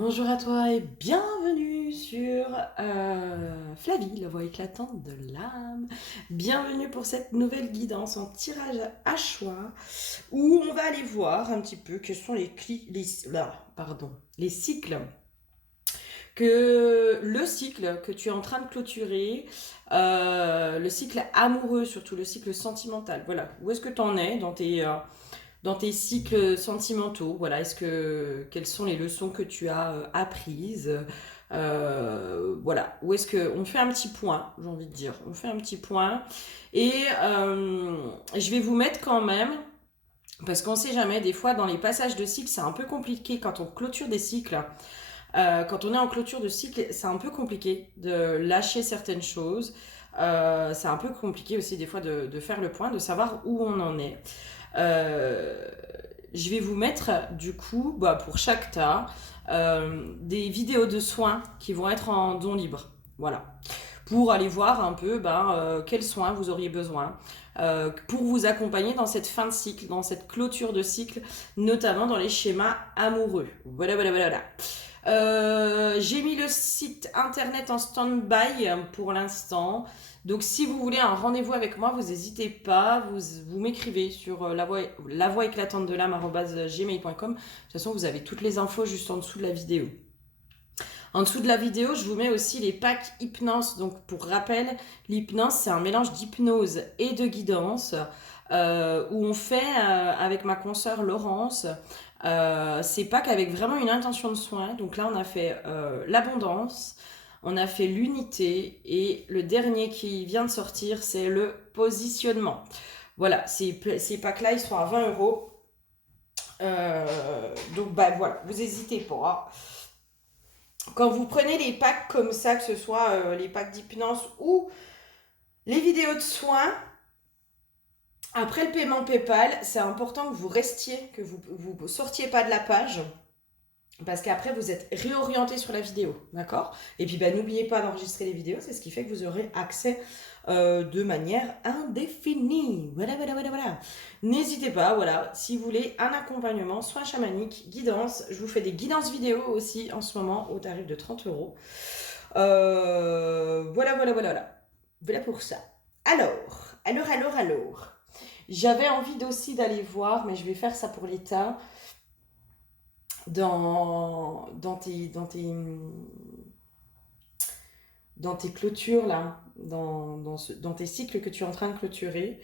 Bonjour à toi et bienvenue sur Flavie, la voix éclatante de l'âme. Bienvenue pour cette nouvelle guidance en tirage à choix où on va aller voir un petit peu quels sont les cycles le cycle que tu es en train de clôturer, le cycle amoureux surtout, le cycle sentimental. Voilà, où est-ce que tu en es dans tes cycles sentimentaux, voilà, quelles sont les leçons que tu as apprises, voilà, où est-ce que on fait un petit point, j'ai envie de dire, on fait un petit point et je vais vous mettre quand même, parce qu'on sait jamais, des fois dans les passages de cycle, c'est un peu compliqué quand on clôture des cycles. Quand on est en clôture de cycle, c'est un peu compliqué de lâcher certaines choses. C'est un peu compliqué aussi des fois de faire le point, de savoir où on en est. Euh, je vais vous mettre du coup, pour chaque tas, des vidéos de soins qui vont être en don libre. Voilà. Pour aller voir un peu quels soins vous auriez besoin pour vous accompagner dans cette fin de cycle, dans cette clôture de cycle, notamment dans les schémas amoureux. Voilà, voilà, voilà, voilà. J'ai mis le site internet en stand-by pour l'instant. Donc si vous voulez un rendez-vous avec moi, vous n'hésitez pas, vous m'écrivez sur la voix éclatante de l'âme @gmail.com. De toute façon, vous avez toutes les infos juste en dessous de la vidéo. En dessous de la vidéo, je vous mets aussi les packs hypnose. Donc pour rappel, l'hypnose, c'est un mélange d'hypnose et de guidance où on fait avec ma consoeur Laurence ces packs avec vraiment une intention de soin. Donc là, on a fait l'abondance, on a fait l'unité et le dernier qui vient de sortir, c'est le positionnement. Voilà, ces packs-là, ils sont à 20 €. Donc voilà, vous n'hésitez pas. Quand vous prenez les packs comme ça, que ce soit les packs d'hypnose ou les vidéos de soins, après le paiement PayPal, c'est important que vous restiez, que vous sortiez pas de la page. Parce qu'après, vous êtes réorienté sur la vidéo, d'accord? Et puis, n'oubliez pas d'enregistrer les vidéos, c'est ce qui fait que vous aurez accès de manière indéfinie. Voilà, voilà, voilà, voilà. N'hésitez pas, voilà, si vous voulez un accompagnement, soins chamaniques, guidance, je vous fais des guidances vidéo aussi en ce moment au tarif de 30 €. Voilà, voilà, voilà, voilà. Voilà pour ça. Alors. J'avais envie aussi d'aller voir, mais je vais faire ça pour l'état dans tes clôtures là, dans tes cycles que tu es en train de clôturer.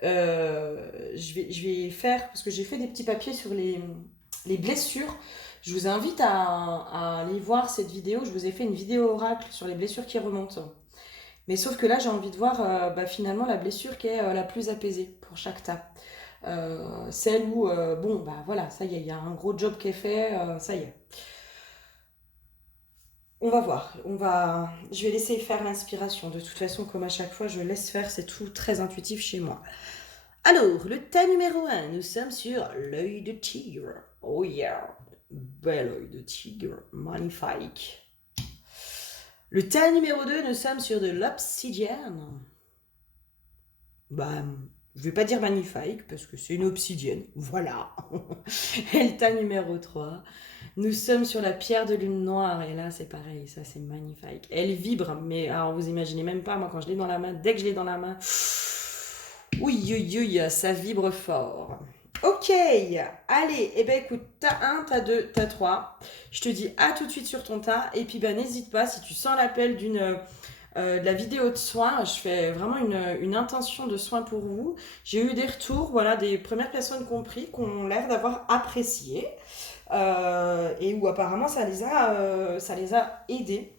Je vais faire, parce que j'ai fait des petits papiers sur les blessures. Je vous invite à aller voir cette vidéo. Je vous ai fait une vidéo oracle sur les blessures qui remontent. Mais sauf que là, j'ai envie de voir finalement la blessure qui est la plus apaisée pour chaque tas. Celle où, voilà, ça y est, il y a un gros job qui est fait, ça y est. On va voir, je vais laisser faire l'inspiration. De toute façon, comme à chaque fois, je laisse faire, c'est tout très intuitif chez moi. Alors, le tas numéro 1, nous sommes sur l'œil de tigre. Oh yeah, bel œil de tigre, magnifique. Le tas numéro 2, nous sommes sur de l'obsidienne. Je vais pas dire magnifique parce que c'est une obsidienne, voilà. Et le tas numéro 3, nous sommes sur la pierre de lune noire et là c'est pareil, ça c'est magnifique. Elle vibre, mais alors vous imaginez même pas, moi quand je l'ai dans la main, dès que je l'ai dans la main, oui, ça vibre fort. Ok, allez, écoute, t'as 1, t'as 2, t'as 3. Je te dis à tout de suite sur ton tas et puis n'hésite pas si tu sens l'appel de la vidéo de soins. Je fais vraiment une intention de soin pour vous. J'ai eu des retours, voilà, des premières personnes compris qui ont l'air d'avoir apprécié et où apparemment ça les a aidés.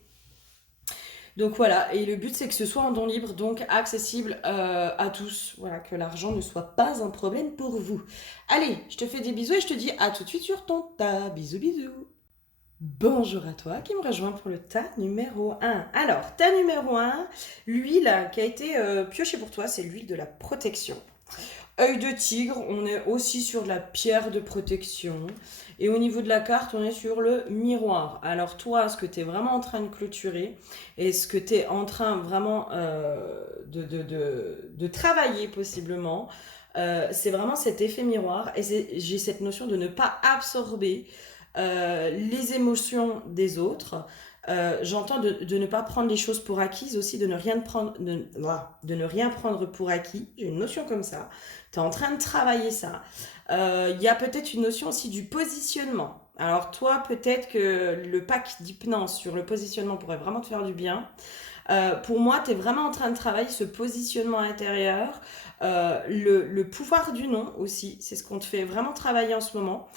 Donc voilà, et le but c'est que ce soit en don libre, donc accessible à tous. Voilà, que l'argent ne soit pas un problème pour vous. Allez, je te fais des bisous et je te dis à tout de suite sur ton tas. Bisous, bisous. Bonjour à toi qui me rejoint pour le tas numéro 1. Alors, tas numéro 1, l'huile qui a été piochée pour toi, c'est l'huile de la protection. Œil de tigre, on est aussi sur de la pierre de protection. Et au niveau de la carte, on est sur le miroir. Alors toi, ce que tu es vraiment en train de clôturer et ce que tu es en train vraiment de travailler possiblement, c'est vraiment cet effet miroir. Et j'ai cette notion de ne pas absorber les émotions des autres. J'entends de ne pas prendre les choses pour acquises aussi, de ne rien prendre pour acquis. J'ai une notion comme ça. Tu es en train de travailler ça. Il y a peut-être une notion aussi du positionnement. Alors toi, peut-être que le pack d'hypnose sur le positionnement pourrait vraiment te faire du bien. Pour moi, tu es vraiment en train de travailler ce positionnement intérieur. Le pouvoir du non aussi, c'est ce qu'on te fait vraiment travailler en ce moment.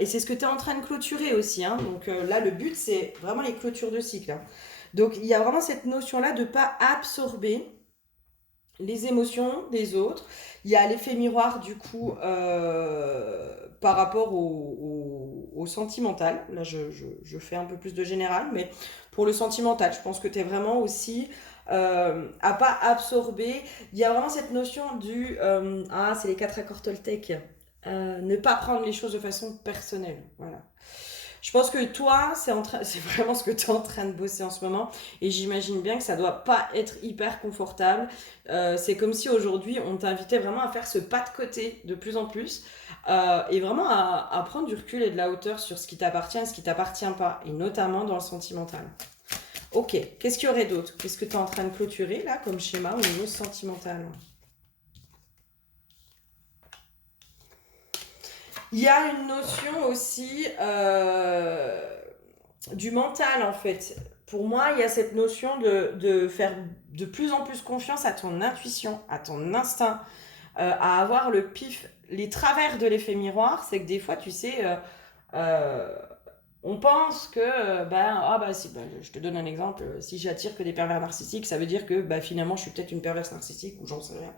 Et c'est ce que tu es en train de clôturer aussi. Hein. Donc là, le but, c'est vraiment les clôtures de cycle. Hein. Donc il y a vraiment cette notion-là de ne pas absorber les émotions des autres. Il y a l'effet miroir du coup par rapport au sentimental. Là, je fais un peu plus de général, mais pour le sentimental, je pense que tu es vraiment aussi à pas absorber. Il y a vraiment cette notion du c'est les 4 accords Toltec. Ne pas prendre les choses de façon personnelle. Voilà. Je pense que toi, c'est vraiment ce que tu es en train de bosser en ce moment. Et j'imagine bien que ça doit pas être hyper confortable. C'est comme si aujourd'hui, on t'invitait vraiment à faire ce pas de côté de plus en plus. Et vraiment à prendre du recul et de la hauteur sur ce qui t'appartient et ce qui t'appartient pas. Et notamment dans le sentimental. Ok, qu'est-ce qu'il y aurait d'autre? Qu'est-ce que tu es en train de clôturer là comme schéma au niveau sentimental? Il y a une notion aussi du mental en fait. Pour moi, il y a cette notion de faire de plus en plus confiance à ton intuition, à ton instinct, à avoir le pif. Les travers de l'effet miroir, c'est que des fois, tu sais, euh, on pense que, si, je te donne un exemple, si j'attire que des pervers narcissiques, ça veut dire que finalement, je suis peut-être une perverse narcissique ou j'en sais rien.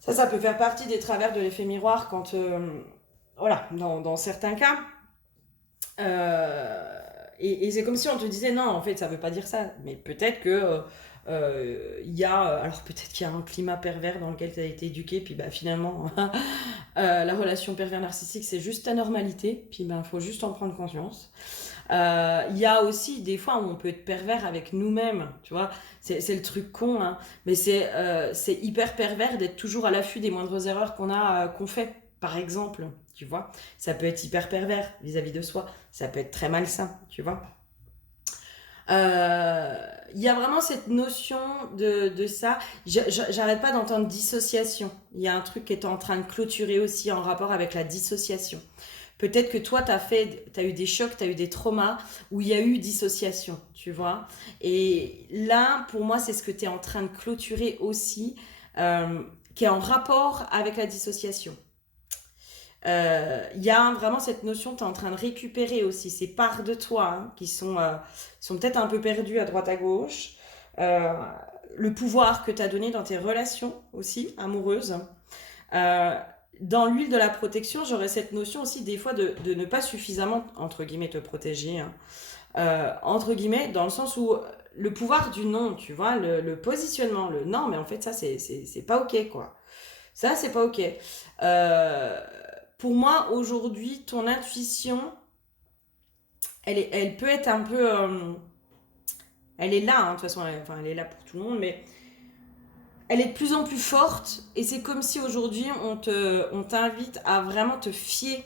Ça peut faire partie des travers de l'effet miroir quand, voilà, dans certains cas. Et c'est comme si on te disait non, en fait, ça veut pas dire ça. Mais peut-être que il y a, alors peut-être qu'il y a un climat pervers dans lequel tu as été éduqué, puis finalement, la relation pervers narcissique, c'est juste ta normalité, puis il faut juste en prendre conscience. Il y a aussi des fois où on peut être pervers avec nous-mêmes, tu vois, c'est le truc con, hein, mais c'est hyper pervers d'être toujours à l'affût des moindres erreurs qu'on fait, par exemple, tu vois. Ça peut être hyper pervers vis-à-vis de soi, ça peut être très malsain, tu vois. Il y a vraiment cette notion de ça. J'arrête pas d'entendre dissociation. Il y a un truc qui est en train de clôturer aussi en rapport avec la dissociation. Peut-être que toi, t'as eu des chocs, t'as eu des traumas où il y a eu dissociation, tu vois. Et là, pour moi, c'est ce que tu es en train de clôturer aussi, qui est en rapport avec la dissociation. Il y a vraiment cette notion, tu es en train de récupérer aussi ces parts de toi hein, qui sont peut-être un peu perdues à droite à gauche. Euh, le pouvoir que tu as donné dans tes relations aussi, amoureuses. Euh, dans l'huile de la protection, j'aurais cette notion aussi des fois de ne pas suffisamment, entre guillemets, te protéger. Hein. Entre guillemets, dans le sens où le pouvoir du non, tu vois, le positionnement, le non, mais en fait, ça, c'est pas OK, quoi. Ça, c'est pas OK. Euh, pour moi, aujourd'hui, ton intuition, elle peut être un peu... elle est là, hein, de toute façon, elle est là pour tout le monde, mais elle est de plus en plus forte. Et c'est comme si aujourd'hui, on t'invite à vraiment te fier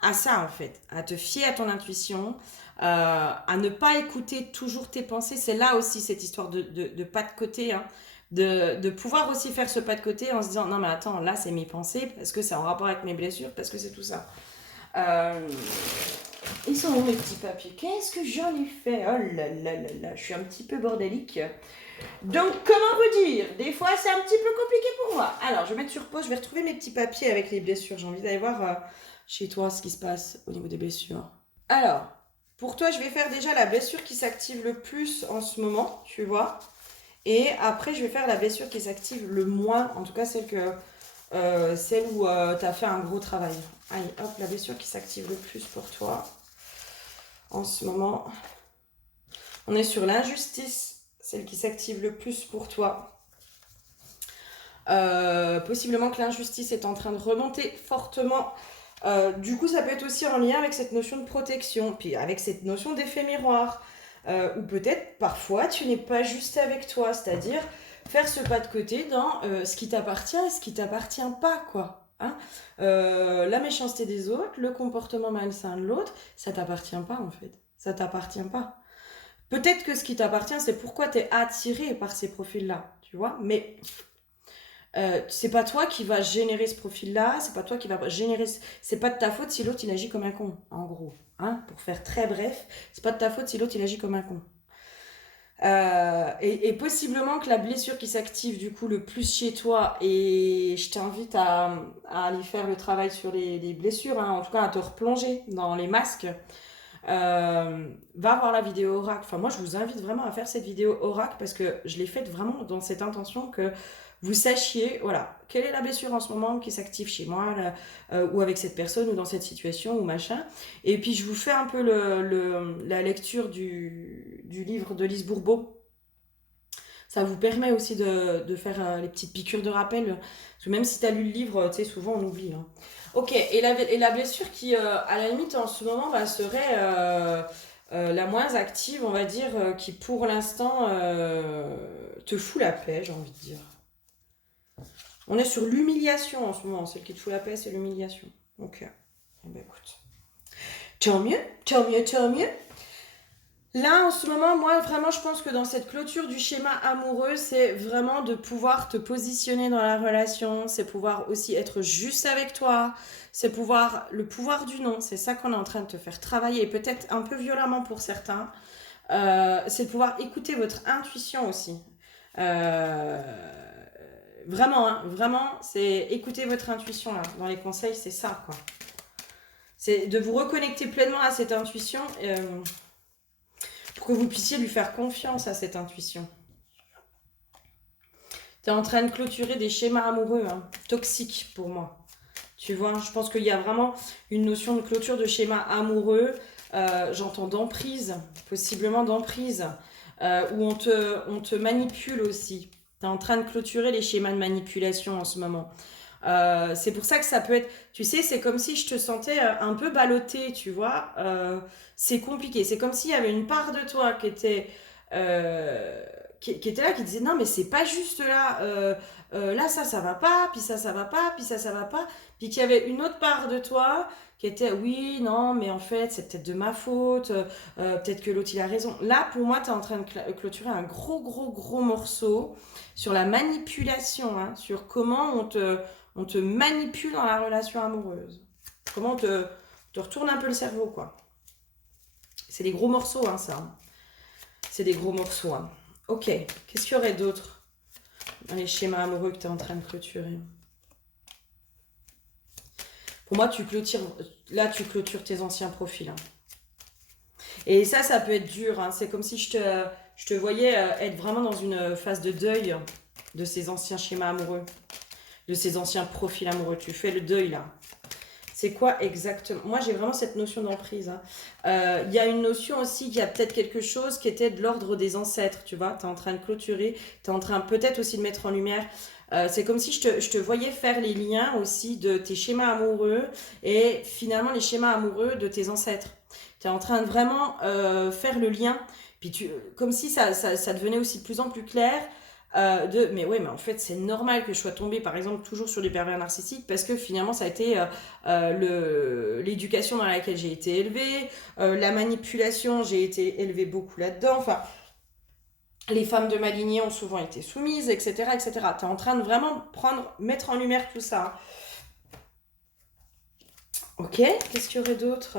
à ça, en fait. À te fier à ton intuition, à ne pas écouter toujours tes pensées. C'est là aussi cette histoire de pas de côté, hein. De pouvoir aussi faire ce pas de côté en se disant non mais attends là c'est mes pensées parce que c'est en rapport avec mes blessures parce que c'est tout ça ils sont où mes petits papiers, qu'est-ce que j'en ai fait, oh là là là là, je suis un petit peu bordélique donc comment vous dire, des fois c'est un petit peu compliqué pour moi. Alors je vais mettre sur pause, je vais retrouver mes petits papiers avec les blessures, j'ai envie d'aller voir chez toi ce qui se passe au niveau des blessures. Alors pour toi je vais faire déjà la blessure qui s'active le plus en ce moment, tu vois. Et après, je vais faire la blessure qui s'active le moins, en tout cas celle où tu as fait un gros travail. Allez, hop, la blessure qui s'active le plus pour toi. En ce moment, on est sur l'injustice, celle qui s'active le plus pour toi. Possiblement que l'injustice est en train de remonter fortement. Du coup, ça peut être aussi en lien avec cette notion de protection, puis avec cette notion d'effet miroir. Ou peut-être parfois tu n'es pas juste avec toi, c'est-à-dire faire ce pas de côté dans ce qui t'appartient et ce qui t'appartient pas, quoi. Hein. La méchanceté des autres, le comportement malsain de l'autre, ça t'appartient pas en fait. Ça t'appartient pas. Peut-être que ce qui t'appartient, c'est pourquoi tu es attiré par ces profils-là, tu vois, mais c'est pas toi qui va générer ce profil-là, c'est pas toi qui va générer. C'est pas de ta faute si l'autre il agit comme un con, en gros. Hein, pour faire très bref, c'est pas de ta faute si l'autre il agit comme un con. Et possiblement que la blessure qui s'active du coup le plus chez toi, et je t'invite à aller faire le travail sur les blessures, hein, en tout cas à te replonger dans les masques, va voir la vidéo Oracle. Enfin, moi je vous invite vraiment à faire cette vidéo Oracle parce que je l'ai faite vraiment dans cette intention que vous sachiez, voilà, quelle est la blessure en ce moment qui s'active chez moi, là, ou avec cette personne, ou dans cette situation, ou machin. Et puis je vous fais un peu la lecture du livre de Lise Bourbeau. Ça vous permet aussi de faire les petites piqûres de rappel. Parce que même si tu as lu le livre, tu sais, souvent on oublie. Hein. Ok, et la blessure qui, à la limite, en ce moment, bah, serait la moins active, on va dire, qui pour l'instant te fout la paix, j'ai envie de dire. On est sur l'humiliation en ce moment. Celle qui te fout la paix, c'est l'humiliation. Ok. Eh ben, écoute. Tant mieux, tant mieux, tant mieux. Là, en ce moment, moi, vraiment, je pense que dans cette clôture du schéma amoureux, c'est vraiment de pouvoir te positionner dans la relation, c'est pouvoir aussi être juste avec toi, c'est pouvoir, le pouvoir du non, c'est ça qu'on est en train de te faire travailler, peut-être un peu violemment pour certains, c'est de pouvoir écouter votre intuition aussi. Euh, Vraiment, hein, vraiment, c'est écouter votre intuition là. Dans les conseils, c'est ça, quoi. C'est de vous reconnecter pleinement à cette intuition pour que vous puissiez lui faire confiance à cette intuition. Tu es en train de clôturer des schémas amoureux, hein, toxiques pour moi. Tu vois, je pense qu'il y a vraiment une notion de clôture de schéma amoureux. J'entends d'emprise, possiblement d'emprise, où on te manipule aussi. Tu es en train de clôturer les schémas de manipulation en ce moment. C'est pour ça que ça peut être, tu sais, c'est comme si je te sentais un peu ballottée, tu vois. C'est compliqué. C'est comme s'il y avait une part de toi euh, qui était là, qui disait non, mais c'est pas juste là. Là, ça va pas, puis ça va pas, puis ça va pas. Puis qu'il y avait une autre part de toi qui était oui, non, mais en fait, c'est peut-être de ma faute. Peut-être que l'autre, il a raison. Là, pour moi, tu es en train de clôturer un gros, gros, gros morceau sur la manipulation, hein, sur comment on te manipule dans la relation amoureuse. Comment on te retourne un peu le cerveau, quoi. C'est des gros morceaux, hein, ça. C'est des gros morceaux. Hein. Ok, qu'est-ce qu'il y aurait d'autre dans les schémas amoureux que tu es en train de clôturer? Pour moi, tu clôtures tes anciens profils. Hein. Et ça peut être dur. Hein. C'est comme si je te voyais être vraiment dans une phase de deuil de ces anciens schémas amoureux, de ces anciens profils amoureux. Tu fais le deuil, là. C'est quoi exactement? Moi, j'ai vraiment cette notion d'emprise. Hein. Y a une notion aussi qu'il y a peut-être quelque chose qui était de l'ordre des ancêtres, tu vois. Tu es en train de clôturer, tu es en train peut-être aussi de mettre en lumière. C'est comme si je te voyais faire les liens aussi de tes schémas amoureux et finalement les schémas amoureux de tes ancêtres. Tu es en train de vraiment faire le lien. Puis comme si ça devenait aussi de plus en plus clair. Mais ouais, mais en fait, c'est normal que je sois tombée, par exemple, toujours sur des pervers narcissiques parce que finalement, ça a été l'éducation dans laquelle j'ai été élevée, la manipulation, j'ai été élevée beaucoup là-dedans. Enfin, les femmes de ma lignée ont souvent été soumises, etc., etc. Tu es en train de vraiment mettre en lumière tout ça. Ok, qu'est-ce qu'il y aurait d'autre?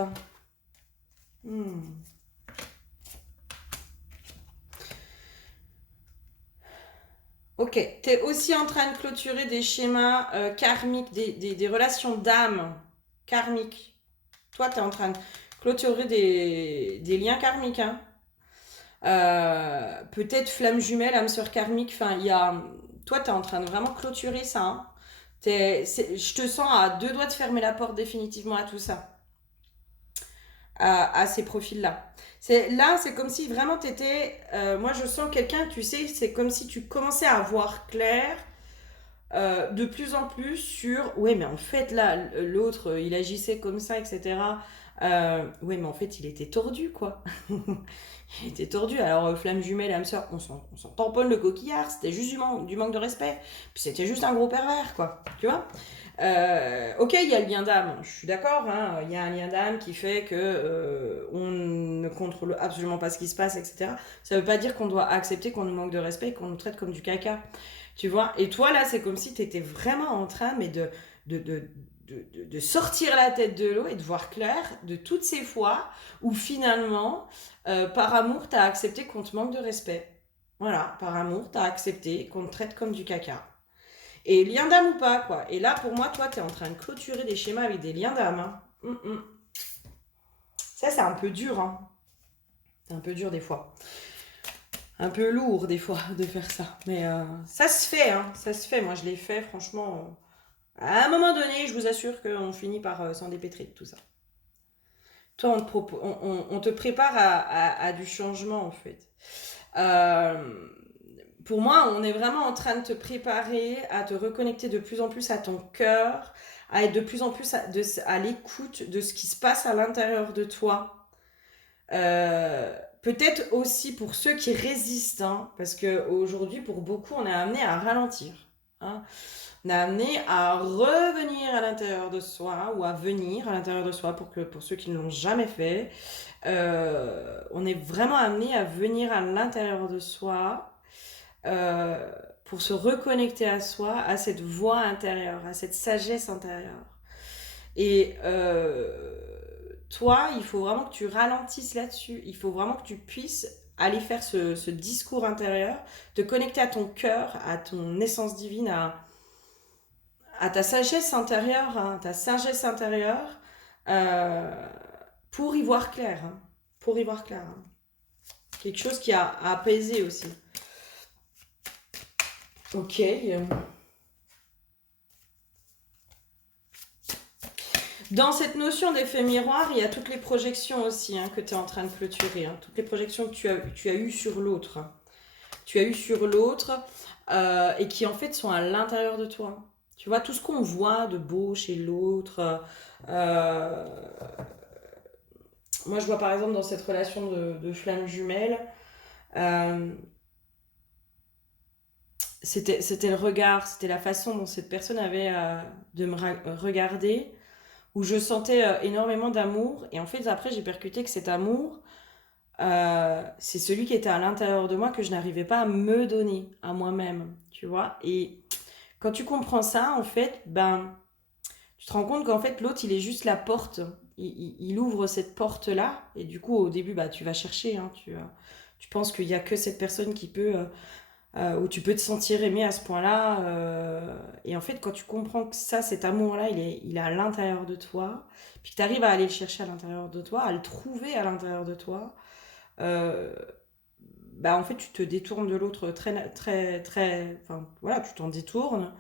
Ok, tu es aussi en train de clôturer des schémas karmiques, des relations d'âme karmiques. Toi, tu es en train de clôturer des liens karmiques. Hein. Peut-être flamme jumelle, âme sœur karmique. Enfin, toi, tu es en train de vraiment clôturer ça. Hein. Je te sens à deux doigts de fermer la porte définitivement à tout ça. À ces profils-là. C'est comme si vraiment tu étais. Moi, je sens quelqu'un, tu sais, c'est comme si tu commençais à voir clair de plus en plus sur. Ouais, mais en fait, là, l'autre, il agissait comme ça, etc. Ouais, mais en fait, il était tordu, quoi. Il était tordu. Alors, flamme jumelle, âme sœur, on s'en tamponne le coquillard. C'était juste du manque de respect. Puis c'était juste un gros pervers, quoi. Tu vois Ok, il y a le lien d'âme, je suis d'accord, hein, il y a un lien d'âme qui fait que on ne contrôle absolument pas ce qui se passe, etc. Ça veut pas dire qu'on doit accepter qu'on nous manque de respect et qu'on nous traite comme du caca, tu vois. Et toi, là, c'est comme si tu étais vraiment en train, mais de, de, de sortir la tête de l'eau et de voir clair de toutes ces fois où finalement, par amour, tu as accepté qu'on te manque de respect. Voilà, par amour, tu as accepté qu'on te traite comme du caca. Et lien d'âme ou pas, quoi. Et là, pour moi, toi, tu es en train de clôturer des schémas avec des liens d'âme. Hein. Ça, c'est un peu dur. Hein. C'est un peu dur des fois. Un peu lourd des fois de faire ça. Mais ça se fait. Hein. Ça se fait. Moi, je l'ai fait, franchement. À un moment donné, je vous assure qu'on finit par s'en dépêtrer de tout ça. Toi, on te prépare à du changement, en fait. Euh, pour moi, on est vraiment en train de te préparer à te reconnecter de plus en plus à ton cœur, à être de plus en plus à l'écoute de ce qui se passe à l'intérieur de toi. Peut-être aussi pour ceux qui résistent, hein, parce qu'aujourd'hui, pour beaucoup, on est amené à ralentir. Hein. On est amené à revenir à l'intérieur de soi ou à venir à l'intérieur de soi pour ceux qui ne l'ont jamais fait. On est vraiment amené à venir à l'intérieur de soi euh, pour se reconnecter à soi, à cette voix intérieure, à cette sagesse intérieure. Et toi, il faut vraiment que tu ralentisses là-dessus. Il faut vraiment que tu puisses aller faire ce discours intérieur, te connecter à ton cœur, à ton essence divine, à ta sagesse intérieure, hein, ta sagesse intérieure, euh, pour y voir clair. Hein, pour y voir clair. Hein. Quelque chose qui a apaisé aussi. Ok. Dans cette notion d'effet miroir, il y a toutes les projections aussi hein, que tu es en train de clôturer. Hein, toutes les projections que tu as eues sur l'autre. Hein. Tu as eues sur l'autre et qui en fait sont à l'intérieur de toi. Tu vois, tout ce qu'on voit de beau chez l'autre. Euh, moi, je vois par exemple dans cette relation de flamme jumelle, euh, c'était le regard, c'était la façon dont cette personne avait de me regarder où je sentais énormément d'amour. Et en fait, après, j'ai percuté que cet amour, c'est celui qui était à l'intérieur de moi que je n'arrivais pas à me donner à moi-même, tu vois. Et quand tu comprends ça, en fait, ben, tu te rends compte qu'en fait, l'autre, il est juste la porte. Il ouvre cette porte-là. Et du coup, au début, bah, tu vas chercher. Hein, tu penses qu'il n'y a que cette personne qui peut où tu peux te sentir aimé à ce point-là. Et en fait, quand tu comprends que ça, cet amour-là, il est à l'intérieur de toi, puis que tu arrives à aller le chercher à l'intérieur de toi, à le trouver à l'intérieur de toi, euh, bah en fait, tu te détournes de l'autre très, très, très. Enfin, voilà, tu t'en détournes.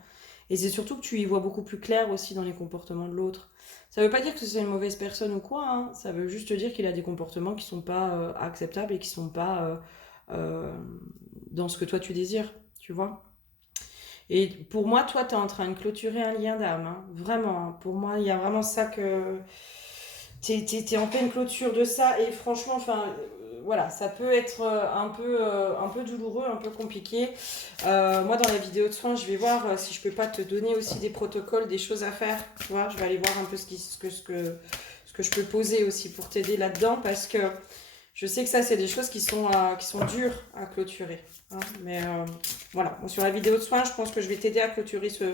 Et c'est surtout que tu y vois beaucoup plus clair aussi dans les comportements de l'autre. Ça veut pas dire que c'est une mauvaise personne ou quoi, hein. Ça veut juste dire qu'il a des comportements qui sont pas acceptables et qui sont pas euh, dans ce que toi tu désires, tu vois. Et pour moi, toi, tu es en train de clôturer un lien d'âme, hein. Vraiment. Hein. Pour moi, il y a vraiment ça que. T'es en pleine clôture de ça. Et franchement, enfin. Voilà, ça peut être un peu douloureux, un peu compliqué. Moi, dans la vidéo de soins, je vais voir si je peux pas te donner aussi des protocoles, des choses à faire. Tu vois, je vais aller voir un peu ce que je peux poser aussi pour t'aider là-dedans parce que je sais que ça, c'est des choses qui sont dures à clôturer. Hein. Mais voilà, bon, sur la vidéo de soins, je pense que je vais t'aider à clôturer ce.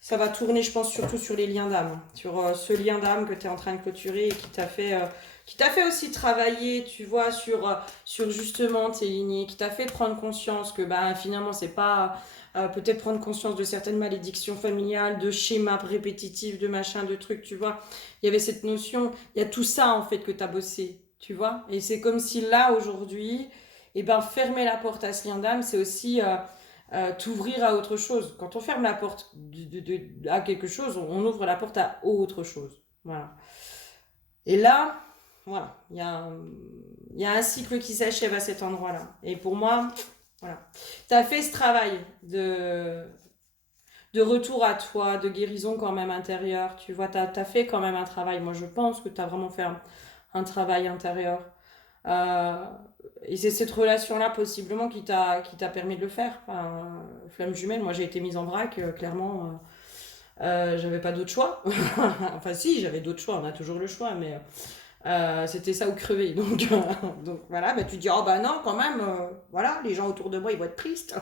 Ça va tourner, je pense, surtout sur les liens d'âme. Sur ce lien d'âme que tu es en train de clôturer et qui t'a fait aussi travailler, tu vois, sur justement tes lignées, qui t'a fait prendre conscience que bah, finalement, c'est pas. Peut-être prendre conscience de certaines malédictions familiales, de schémas répétitifs, de machin, de trucs, tu vois. Il y avait cette notion, il y a tout ça en fait que tu as bossé, tu vois. Et c'est comme si là, aujourd'hui, eh ben, fermer la porte à ce lien d'âme, c'est aussi t'ouvrir à autre chose. Quand on ferme la porte à quelque chose, on ouvre la porte à autre chose. Voilà. Et là, voilà, il y a un cycle qui s'achève à cet endroit-là. Et pour moi, voilà. Tu as fait ce travail de retour à toi, de guérison quand même intérieure. Tu vois, tu as fait quand même un travail. Moi, je pense que tu as vraiment fait un travail intérieur. Euh, et c'est cette relation-là, possiblement, qui t'a permis de le faire. Enfin, flamme jumelle, moi, j'ai été mise en vrac, clairement. J'avais pas d'autre choix. Enfin, si, j'avais d'autres choix, on a toujours le choix, mais c'était ça ou crever. Donc voilà, bah, tu dis, oh bah non, quand même, voilà, les gens autour de moi, ils vont être tristes.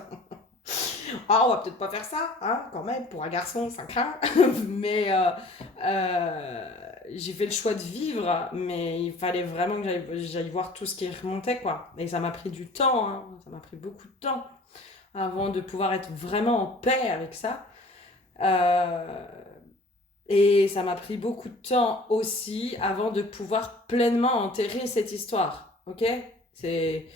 Ah, on va peut-être pas faire ça, hein, quand même, pour un garçon, ça craint. Mais j'ai fait le choix de vivre, mais il fallait vraiment que j'aille voir tout ce qui remontait, quoi. Et ça m'a pris du temps, hein, ça m'a pris beaucoup de temps avant de pouvoir être vraiment en paix avec ça. Euh, et ça m'a pris beaucoup de temps aussi avant de pouvoir pleinement enterrer cette histoire. Ok? C'est,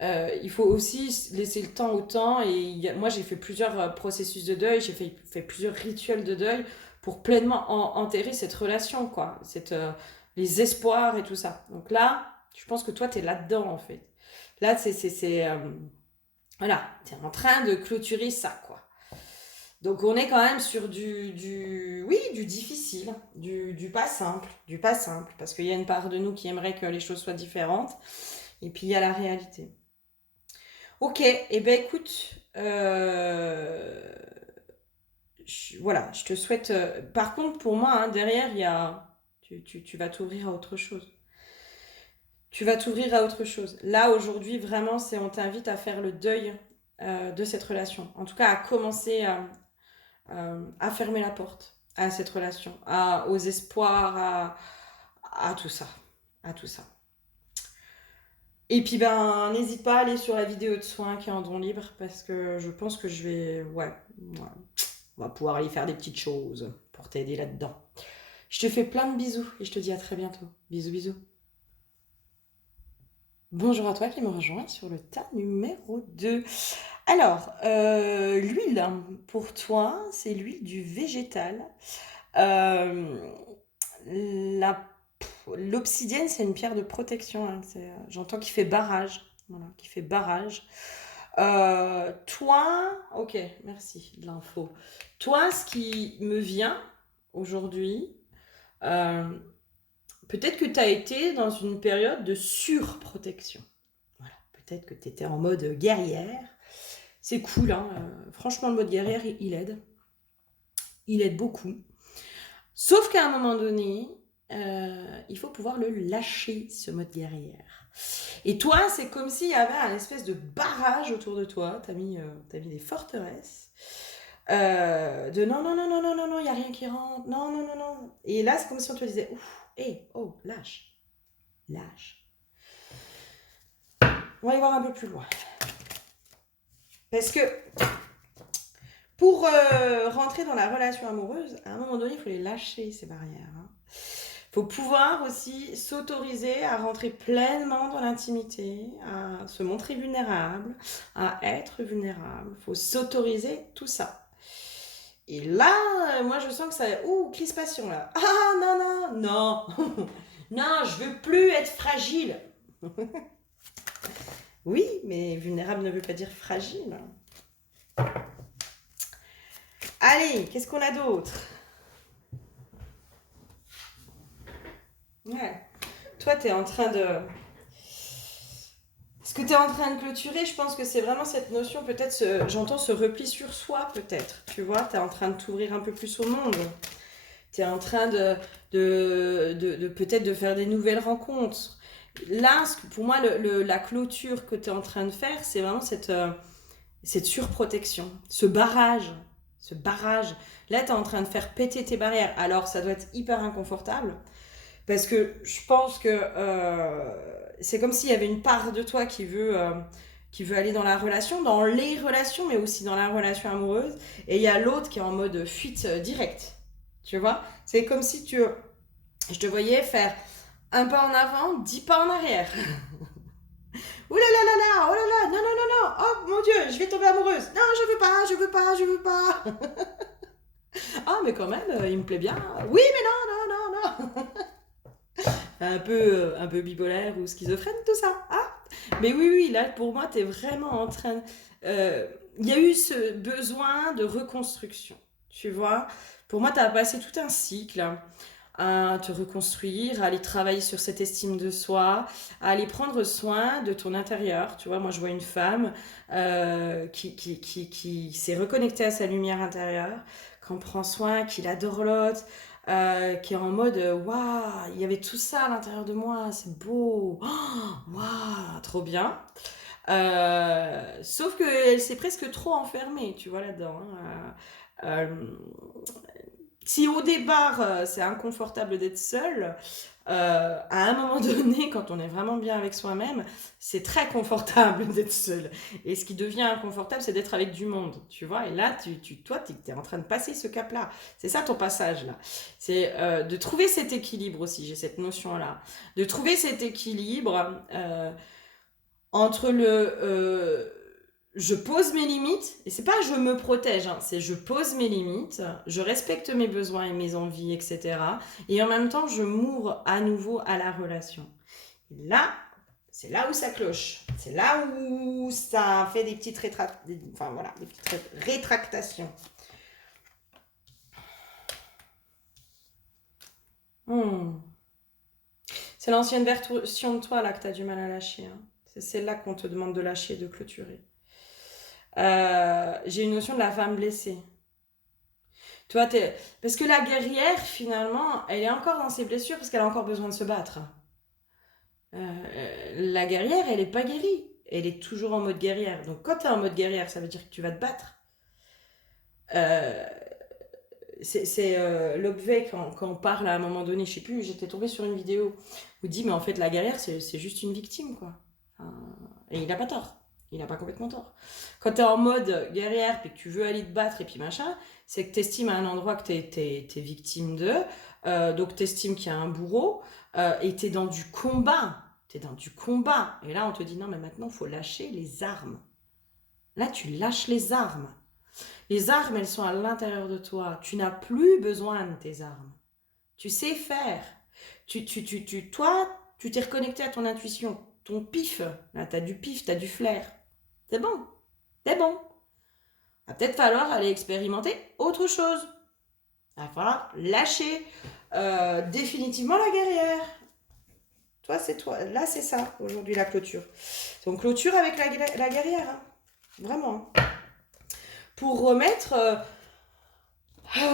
il faut aussi laisser le temps au temps. Et moi, j'ai fait plusieurs processus de deuil, j'ai fait plusieurs rituels de deuil pour pleinement enterrer cette relation, quoi. Les espoirs et tout ça. Donc là, je pense que toi, tu es là-dedans, en fait. Là, voilà, tu es en train de clôturer ça, quoi. Donc on est quand même sur oui, du difficile, du pas simple, parce qu'il y a une part de nous qui aimerait que les choses soient différentes, et puis il y a la réalité. Ok, et eh ben écoute, voilà, je te souhaite. Par contre, pour moi, hein, derrière, tu vas t'ouvrir à autre chose. Tu vas t'ouvrir à autre chose. Là, aujourd'hui, vraiment, on t'invite à faire le deuil de cette relation. En tout cas, à commencer à fermer la porte à cette relation, aux espoirs, à tout ça. À tout ça. Et puis, ben, n'hésite pas à aller sur la vidéo de soins qui est en don libre parce que je pense que je vais. Ouais, on va pouvoir aller faire des petites choses pour t'aider là-dedans. Je te fais plein de bisous et je te dis à très bientôt. Bisous, bisous. Bonjour à toi qui me rejoint sur le tas numéro 2. Alors, l'huile, pour toi, c'est l'huile du végétal. Euh, la- L'obsidienne, c'est une pierre de protection, hein. J'entends qu'il fait barrage. Voilà, qui fait barrage. Toi, ok, merci de l'info. Toi, ce qui me vient aujourd'hui, euh, peut-être que tu as été dans une période de surprotection. Voilà, peut-être que tu étais en mode guerrière. C'est cool, hein. Franchement, le mode guerrière, il aide. Il aide beaucoup. Sauf qu'à un moment donné, il faut pouvoir le lâcher, ce mode guerrière. Et toi, c'est comme s'il y avait un espèce de barrage autour de toi. T'as mis des forteresses. De non, non, non, non, non, non, non, il n'y a rien qui rentre. Non, non, non, non. Et là, c'est comme si on te disait, ouf, hé, oh, lâche. Lâche. On va y voir un peu plus loin. Parce que pour rentrer dans la relation amoureuse, à un moment donné, il faut les lâcher, ces barrières. Il faut pouvoir aussi s'autoriser à rentrer pleinement dans l'intimité, à se montrer vulnérable, à être vulnérable. Il faut s'autoriser tout ça. Et là, moi, je sens que ça... Ouh, crispation, là. Ah, non, non, non. Non, je veux plus être fragile. Oui, mais vulnérable ne veut pas dire fragile. Allez, qu'est-ce qu'on a d'autre? Ouais. Toi, t'es en train de... Ce que tu es en train de clôturer, je pense que c'est vraiment cette notion, peut-être, j'entends ce repli sur soi, peut-être. Tu vois, tu es en train de t'ouvrir un peu plus au monde. Tu es en train de peut-être de faire des nouvelles rencontres. Là, pour moi, la clôture que tu es en train de faire, c'est vraiment cette surprotection, ce barrage. Ce barrage. Là, tu es en train de faire péter tes barrières. Alors, ça doit être hyper inconfortable. Parce que je pense que c'est comme s'il y avait une part de toi qui veut aller dans la relation, dans les relations, mais aussi dans la relation amoureuse. Et il y a l'autre qui est en mode fuite directe. Tu vois? C'est comme si je te voyais faire un pas en avant, 10 pas en arrière. Ouh là là là là, oh là là, non, non, non, non, oh mon Dieu, je vais tomber amoureuse. Non, je veux pas, je veux pas, je veux pas. Ah, mais quand même, il me plaît bien. Oui, mais non, non, non, non. Un peu bipolaire ou schizophrène, tout ça. Ah, mais oui, oui, là, pour moi, tu es vraiment en train... Il y a eu ce besoin de reconstruction, tu vois. Pour moi, tu as passé tout un cycle à te reconstruire, à aller travailler sur cette estime de soi, à aller prendre soin de ton intérieur. Tu vois, moi, je vois une femme qui s'est reconnectée à sa lumière intérieure. qu'on prend soin, qui adore l'autre, qui est en mode waouh, il y avait tout ça à l'intérieur de moi, c'est beau, oh, waouh, trop bien. Sauf qu'elle s'est presque trop enfermée, tu vois, là-dedans. Hein. Si au départ c'est inconfortable d'être seule, à un moment donné, quand on est vraiment bien avec soi-même, c'est très confortable d'être seul. Et ce qui devient inconfortable, c'est d'être avec du monde, tu vois. Et là, toi, tu es en train de passer ce cap-là. C'est ça ton passage, là. C'est de trouver cet équilibre aussi, j'ai cette notion-là. De trouver cet équilibre entre je pose mes limites, et c'est pas je me protège, hein, c'est je pose mes limites, je respecte mes besoins et mes envies, etc. Et en même temps, je m'ouvre à nouveau à la relation. Et là, c'est là où ça cloche. C'est là où ça fait des petites rétractations. C'est l'ancienne version de toi là que tu as du mal à lâcher. Hein. C'est celle-là qu'on te demande de lâcher, de clôturer. J'ai une notion de la femme blessée. Toi, parce que la guerrière, finalement, elle est encore dans ses blessures parce qu'elle a encore besoin de se battre. La guerrière, elle n'est pas guérie. Elle est toujours en mode guerrière. Donc, quand tu es en mode guerrière, ça veut dire que tu vas te battre. C'est Lobvé, quand on parle à un moment donné, je sais plus, j'étais tombée sur une vidéo où dit, mais en fait, la guerrière, c'est juste une victime, quoi. Et il n'a pas tort. Il n'a pas complètement tort. Quand tu es en mode guerrière, puis que tu veux aller te battre, et puis machin, c'est que tu estimes à un endroit que tu es victime d'eux, donc tu estimes qu'il y a un bourreau, et tu es dans du combat. Tu es dans du combat. Et là, on te dit, non, mais maintenant, il faut lâcher les armes. Là, tu lâches les armes. Les armes, elles sont à l'intérieur de toi. Tu n'as plus besoin de tes armes. Tu sais faire. Toi, tu t'es reconnecté à ton intuition. Ton pif, là, t'as du pif, t'as du flair. C'est bon. C'est bon. Va peut-être falloir aller expérimenter autre chose. Il va falloir lâcher définitivement la guerrière. Toi, c'est toi. Là, c'est ça, aujourd'hui, la clôture. Donc, clôture avec la guerrière. Hein. Vraiment. Pour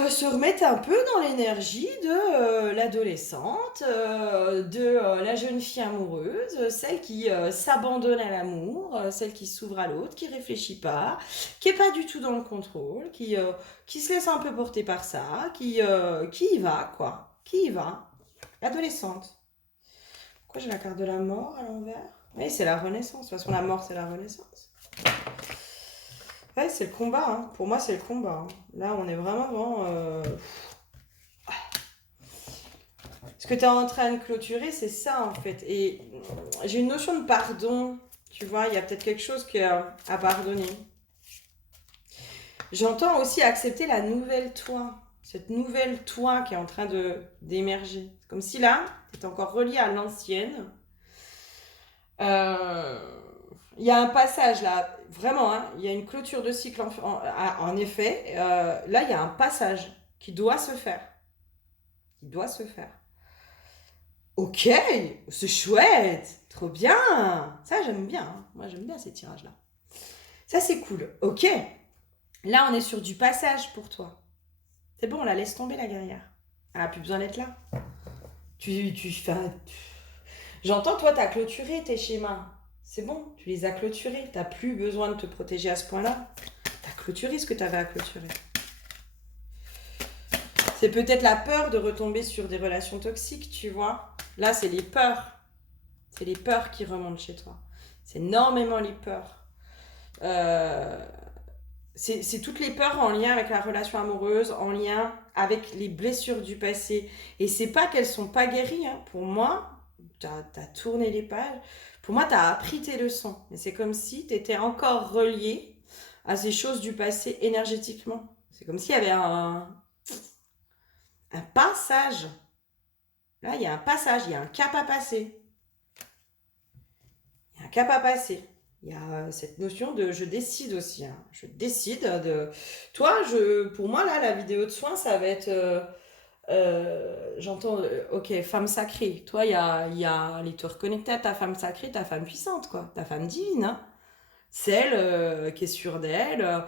se remettre un peu dans l'énergie de l'adolescente, de la jeune fille amoureuse, celle qui s'abandonne à l'amour, celle qui s'ouvre à l'autre, qui réfléchit pas, qui est pas du tout dans le contrôle, qui se laisse un peu porter par ça, qui y va, quoi. Qui y va. L'adolescente. Pourquoi j'ai la carte de la mort à l'envers? Oui, c'est la renaissance. De toute façon, la mort, c'est la renaissance. Ouais, c'est le combat. Hein. Pour moi, c'est le combat. Hein. Là, on est vraiment dans... Ce que tu es en train de clôturer, c'est ça, en fait. Et j'ai une notion de pardon. Tu vois, il y a peut-être quelque chose à pardonner. J'entends aussi accepter la nouvelle toi. Cette nouvelle toi qui est en train d'émerger. C'est comme si là, tu étais encore relié à l'ancienne. Il y a un passage là, vraiment, hein, il y a une clôture de cycle en effet. Là, il y a un passage qui doit se faire. Qui doit se faire. Ok, c'est chouette, trop bien. Ça, j'aime bien. Hein. Moi, j'aime bien ces tirages-là. Ça, c'est cool. Ok, là, on est sur du passage pour toi. C'est bon, on la laisse tomber, la guerrière. Elle n'a plus besoin d'être là. J'entends, toi, t'as clôturé tes schémas. C'est bon, tu les as clôturés. T'as plus besoin de te protéger à ce point-là. T'as clôturé ce que t'avais à clôturer. C'est peut-être la peur de retomber sur des relations toxiques, tu vois. Là, c'est les peurs. C'est les peurs qui remontent chez toi. C'est énormément les peurs. C'est toutes les peurs en lien avec la relation amoureuse, en lien avec les blessures du passé. Et c'est pas qu'elles sont pas guéries. Hein. Pour moi, t'as tourné les pages. Pour moi, t'as appris tes leçons. Mais c'est comme si t'étais encore relié à ces choses du passé énergétiquement. C'est comme s'il y avait un passage. Là, il y a un passage, il y a un cap à passer. Il y a un cap à passer. Il y a cette notion de je décide aussi. Hein. Je décide de... Toi, pour moi, là, la vidéo de soins, ça va être... j'entends, ok, femme sacrée. Toi, il y a les te reconnecter à ta femme sacrée, ta femme puissante, quoi. Ta femme divine. Hein. Celle qui est sûre d'elle,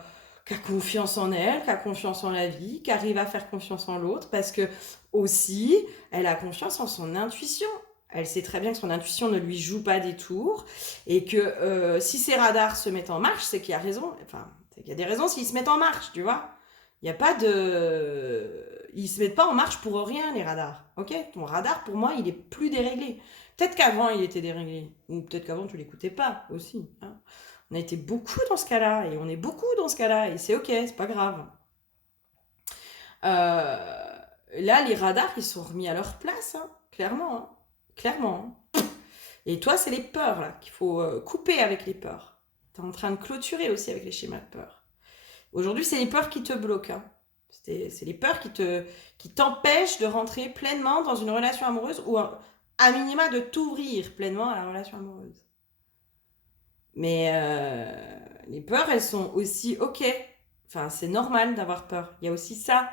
qui a confiance en elle, qui a confiance en la vie, qui arrive à faire confiance en l'autre, parce que aussi, elle a confiance en son intuition. Elle sait très bien que son intuition ne lui joue pas des tours, et que si ses radars se mettent en marche, c'est qu'il y a raison, enfin, c'est qu'il y a des raisons s'ils se mettent en marche, tu vois. Il n'y a pas de... Ils se mettent pas en marche pour rien, les radars, ok? Ton radar, pour moi, il est plus déréglé. Peut-être qu'avant, il était déréglé, ou peut-être qu'avant, tu l'écoutais pas, aussi, hein. On a été beaucoup dans ce cas-là, et on est beaucoup dans ce cas-là, et c'est ok, c'est pas grave. Là, les radars, ils sont remis à leur place, hein, clairement, hein, clairement, hein. Et toi, c'est les peurs, là, qu'il faut couper avec les peurs. Tu es en train de clôturer aussi avec les schémas de peur. Aujourd'hui, c'est les peurs qui te bloquent, hein. C'est les peurs qui t'empêchent de rentrer pleinement dans une relation amoureuse ou à minima de t'ouvrir pleinement à la relation amoureuse. Mais les peurs, elles sont aussi ok. Enfin, c'est normal d'avoir peur. Il y a aussi ça.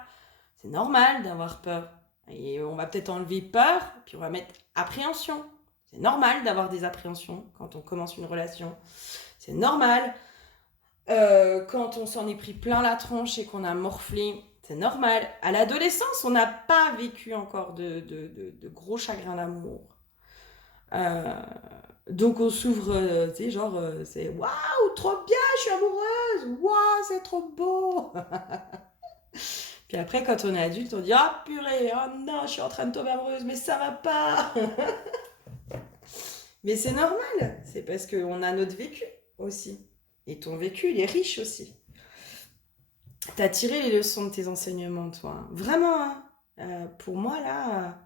C'est normal d'avoir peur. Et on va peut-être enlever peur, puis on va mettre appréhension. C'est normal d'avoir des appréhensions quand on commence une relation. C'est normal quand on s'en est pris plein la tronche et qu'on a morflé. C'est normal. À l'adolescence, on n'a pas vécu encore de gros chagrins d'amour. Donc on s'ouvre, tu sais, genre, c'est waouh, trop bien, je suis amoureuse, waouh, c'est trop beau. Puis après, quand on est adulte, on dit ah purée, oh non, je suis en train de tomber amoureuse, mais ça va pas. Mais c'est normal, c'est parce qu'on a notre vécu aussi. Et ton vécu, il est riche aussi. T'as tiré les leçons de tes enseignements, toi, hein. Vraiment, hein. Pour moi, là,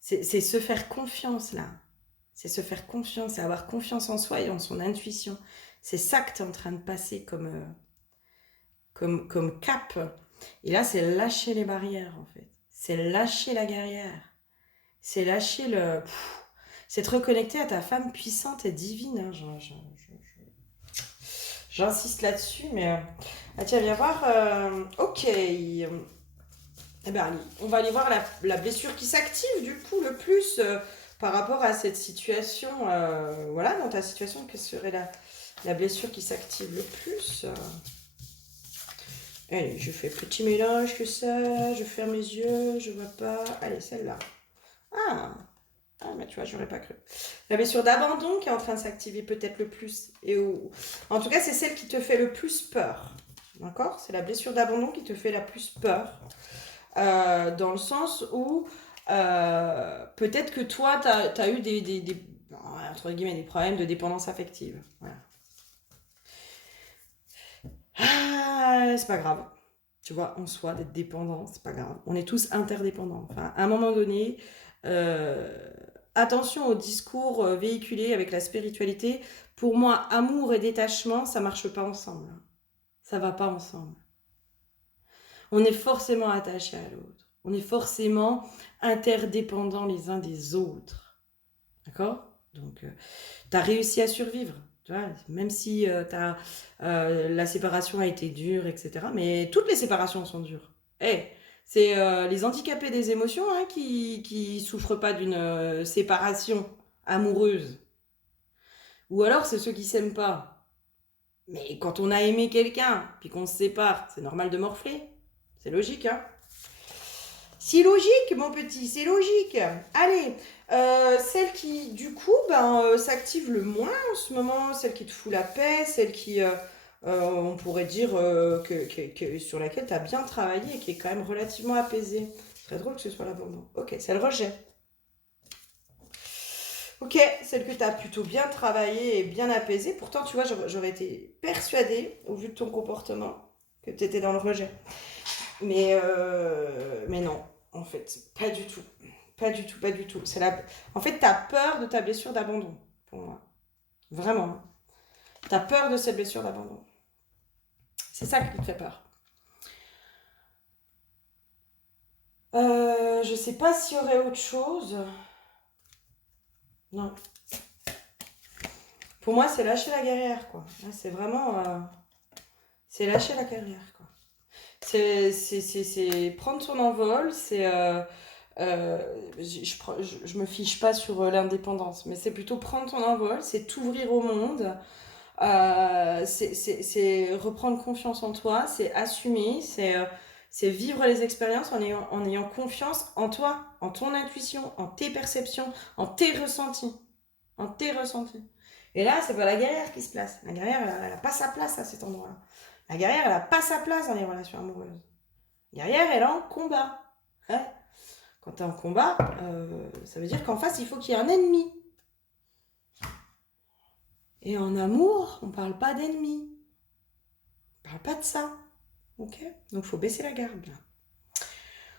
c'est se faire confiance, là. C'est se faire confiance, c'est avoir confiance en soi et en son intuition. C'est ça que tu es en train de passer comme cap. Et là, c'est lâcher les barrières, en fait. C'est lâcher la guerrière. C'est lâcher le... C'est te reconnecter à ta femme puissante et divine, hein. J'insiste là-dessus, mais... Ah tiens, viens voir. Ok. Eh ben, allez, on va aller voir la blessure qui s'active, du coup, le plus par rapport à cette situation. Voilà, dans ta situation, quelle serait la blessure qui s'active le plus? Allez, je fais petit mélange que ça, je ferme les yeux, je vois pas. Allez, celle-là. Ah, mais tu vois, j'aurais pas cru. La blessure d'abandon qui est en train de s'activer peut-être le plus. En tout cas, c'est celle qui te fait le plus peur. D'accord? C'est la blessure d'abandon qui te fait la plus peur. Dans le sens où peut-être que toi, tu as eu entre guillemets, des problèmes de dépendance affective. Voilà. Ah, c'est pas grave. Tu vois, en soi, d'être dépendant, c'est pas grave. On est tous interdépendants. Enfin, à un moment donné, attention au discours véhiculé avec la spiritualité. Pour moi, amour et détachement, ça marche pas ensemble. Ça va pas ensemble. On est forcément attaché à l'autre. On est forcément interdépendants les uns des autres. D'accord? Donc, tu as réussi à survivre. Tu vois, même si la séparation a été dure, etc. Mais toutes les séparations sont dures. Hey, c'est les handicapés des émotions, hein, qui souffrent pas d'une séparation amoureuse. Ou alors, c'est ceux qui s'aiment pas. Mais quand on a aimé quelqu'un, puis qu'on se sépare, c'est normal de morfler. C'est logique, hein? C'est logique, mon petit, c'est logique. Allez, celle qui, du coup, s'active le moins en ce moment, celle qui te fout la paix, celle qui, on pourrait dire, sur laquelle tu as bien travaillé et qui est quand même relativement apaisée. C'est très drôle que ce soit l'abandon. Ok, c'est le rejet. Ok, celle que tu as plutôt bien travaillé et bien apaisée. Pourtant, tu vois, j'aurais été persuadée, au vu de ton comportement, que tu étais dans le rejet. Mais non, en fait, pas du tout. Pas du tout, pas du tout. En fait, tu as peur de ta blessure d'abandon, pour moi. Vraiment. Tu as peur de cette blessure d'abandon. C'est ça qui te fait peur. Je sais pas s'il y aurait autre chose. Non. Pour moi, c'est lâcher la guerrière, quoi. Là, c'est vraiment... c'est lâcher la guerrière, quoi. C'est prendre son envol, c'est... je me fiche pas sur l'indépendance, mais c'est plutôt prendre ton envol, c'est t'ouvrir au monde, C'est reprendre confiance en toi, c'est assumer, c'est vivre les expériences en ayant confiance en toi, en ton intuition, en tes perceptions, en tes ressentis. En tes ressentis. Et là, c'est pas la guerrière qui se place. La guerrière, elle a pas sa place à cet endroit-là. La guerrière, elle a pas sa place dans les relations amoureuses. La guerrière, elle est en combat. Ouais. Quand tu es en combat, ça veut dire qu'en face, il faut qu'il y ait un ennemi. Et en amour, on parle pas d'ennemi. On parle pas de ça. Ok. Donc, il faut baisser la garde.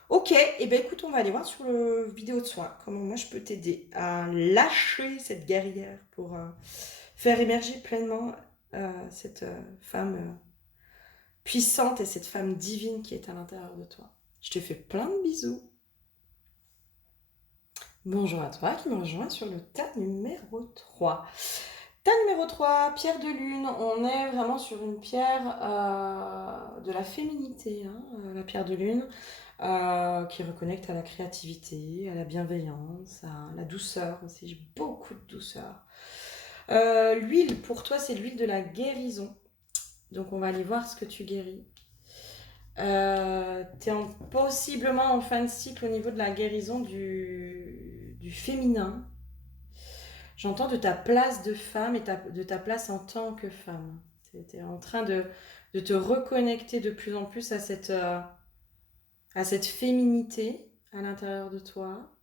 Ok, et ben écoute, on va aller voir sur le vidéo de soin comment moi je peux t'aider à lâcher cette guerrière pour faire émerger pleinement cette femme puissante et cette femme divine qui est à l'intérieur de toi. Je te fais plein de bisous. Bonjour à toi qui me rejoint sur le tas numéro 3. Tas numéro 3, pierre de lune. On est vraiment sur une pierre de la féminité, hein, la pierre de lune, qui reconnecte à la créativité, à la bienveillance, à la douceur aussi. J'ai beaucoup de douceur. L'huile, pour toi, c'est l'huile de la guérison. Donc, on va aller voir ce que tu guéris. Tu es possiblement en fin de cycle au niveau de la guérison du féminin. J'entends de ta place de femme et de ta place en tant que femme. Tu es en train de te reconnecter de plus en plus à cette féminité à l'intérieur de toi.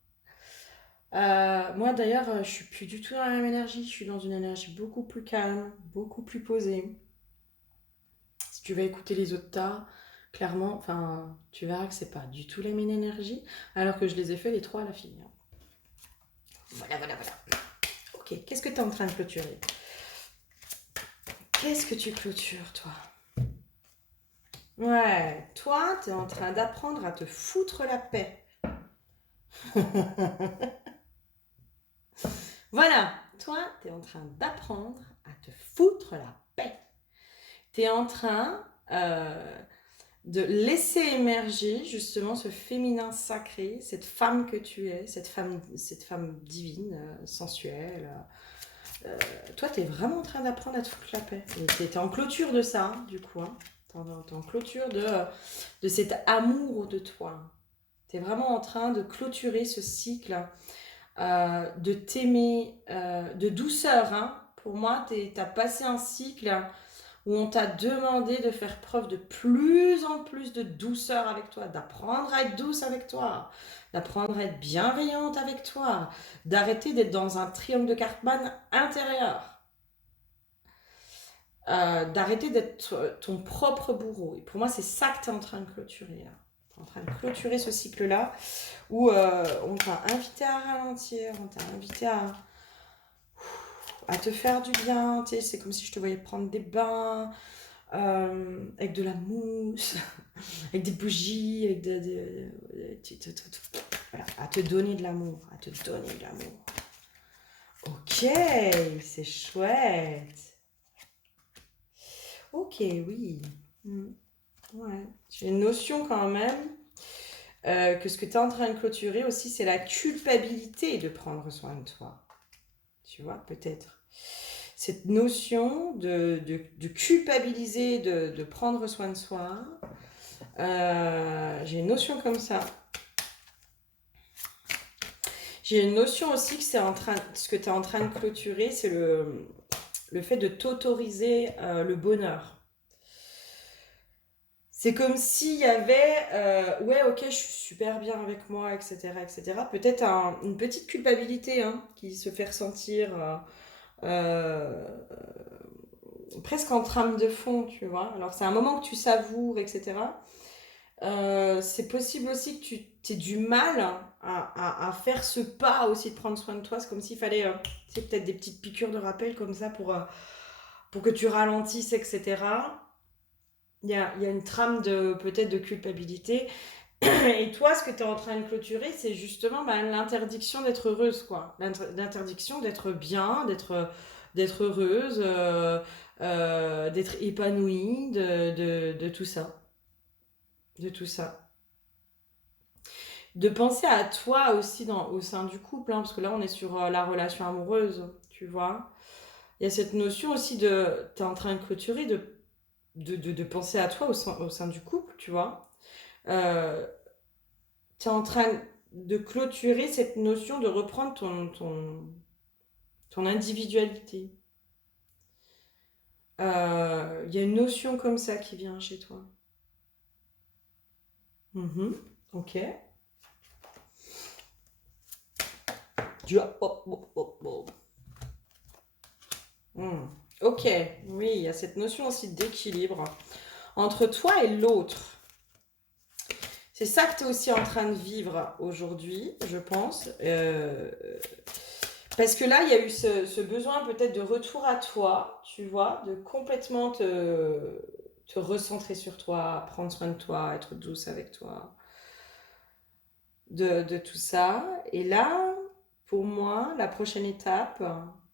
Moi d'ailleurs, je suis plus du tout dans la même énergie. Je suis dans une énergie beaucoup plus calme, beaucoup plus posée. Si tu vas écouter les autres tas, clairement, enfin, tu verras que c'est pas du tout la même énergie, alors que je les ai fait les trois à la fin. Voilà. Ok, qu'est-ce que tu es en train de clôturer? Qu'est-ce que tu clôtures, toi? Ouais, toi, tu es en train d'apprendre à te foutre la paix. Voilà, toi, tu es en train d'apprendre à te foutre la paix. Tu es en train de laisser émerger justement ce féminin sacré, cette femme que tu es, cette femme divine, sensuelle. Toi, tu es vraiment en train d'apprendre à te foutre la paix. Tu es en clôture de ça, hein, du coup. Hein. Tu es en clôture de cet amour de toi. Tu es vraiment en train de clôturer ce cycle de t'aimer, de douceur. Hein. Pour moi, tu as passé un cycle où on t'a demandé de faire preuve de plus en plus de douceur avec toi, d'apprendre à être douce avec toi, d'apprendre à être bienveillante avec toi, d'arrêter d'être dans un triangle de Cartman intérieur, d'arrêter d'être ton propre bourreau. Et pour moi, c'est ça que tu es en train de clôturer là. Tu es en train de clôturer ce cycle-là où on t'a invité à ralentir, on t'a invité à te faire du bien. Tu sais, c'est comme si je te voyais prendre des bains, avec de la mousse, avec des bougies, avec voilà, à te donner de l'amour, à te donner de l'amour. Ok, c'est chouette. Ok, oui. Ouais. J'ai une notion quand même que ce que tu es en train de clôturer aussi, c'est la culpabilité de prendre soin de toi. Tu vois, peut-être. Cette notion de culpabiliser, de prendre soin de soi. J'ai une notion comme ça. J'ai une notion aussi que ce que tu es en train de clôturer, c'est le fait de t'autoriser le bonheur. C'est comme s'il y avait, ouais, ok, je suis super bien avec moi, etc. Peut-être une petite culpabilité hein, qui se fait ressentir euh, presque en trame de fond, tu vois. Alors, c'est un moment que tu savoures, etc. C'est possible aussi que tu aies du mal à faire ce pas aussi de prendre soin de toi. C'est comme s'il fallait peut-être des petites piqûres de rappel comme ça pour que tu ralentisses, etc. Il y a une trame peut-être de culpabilité. Et toi, ce que tu es en train de clôturer, c'est justement l'interdiction d'être heureuse, quoi. L'interdiction d'être bien, d'être heureuse, d'être épanouie, de tout ça. De tout ça. De penser à toi aussi au sein du couple, hein, parce que là on est sur la relation amoureuse, tu vois. il y a cette notion aussi de, tu es en train de clôturer, de penser à toi au sein du couple, tu vois. Euh, tu es en train de clôturer cette notion de reprendre ton individualité. Il y a une notion comme ça qui vient chez toi. Mhm. Ok. Tu as... Ok, oui, il y a cette notion aussi d'équilibre entre toi et l'autre. C'est ça que tu es aussi en train de vivre aujourd'hui, je pense. Parce que là, il y a eu ce besoin peut-être de retour à toi, tu vois, de complètement te recentrer sur toi, prendre soin de toi, être douce avec toi, de tout ça. Et là, pour moi, la prochaine étape,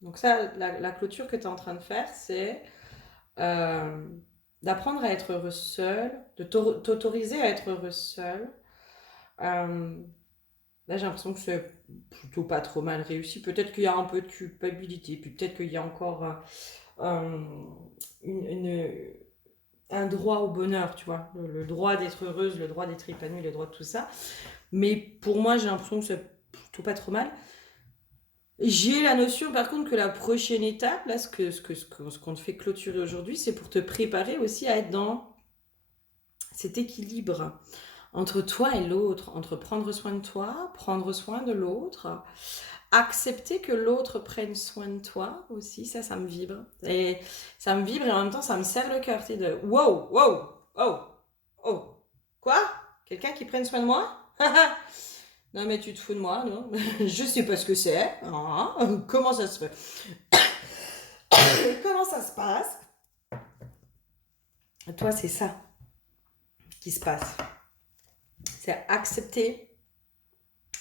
donc ça, la clôture que tu es en train de faire, c'est euh, d'apprendre à être heureux seul, de t'autoriser à être heureux seul. Euh, Là, j'ai l'impression que c'est plutôt pas trop mal réussi. Peut-être qu'il y a un peu de culpabilité, puis peut-être qu'il y a encore euh, une, une- un droit au bonheur, tu vois. Le droit d'être heureuse, le droit d'être épanouie, le droit de tout ça. Mais pour moi, j'ai l'impression que c'est plutôt pas trop mal. J'ai la notion, par contre, que la prochaine étape, là, ce qu'on te fait clôturer aujourd'hui, c'est pour te préparer aussi à être dans cet équilibre entre toi et l'autre, entre prendre soin de toi, prendre soin de l'autre, accepter que l'autre prenne soin de toi aussi, ça me vibre. Et ça me vibre et en même temps, ça me serre le cœur. Tu sais, de wow, wow, oh, oh, quoi? Quelqu'un qui prenne soin de moi? Non, mais tu te fous de moi, non? Je sais pas ce que c'est. Ah, comment ça se fait? Comment ça se passe? Toi, c'est ça qui se passe. C'est accepter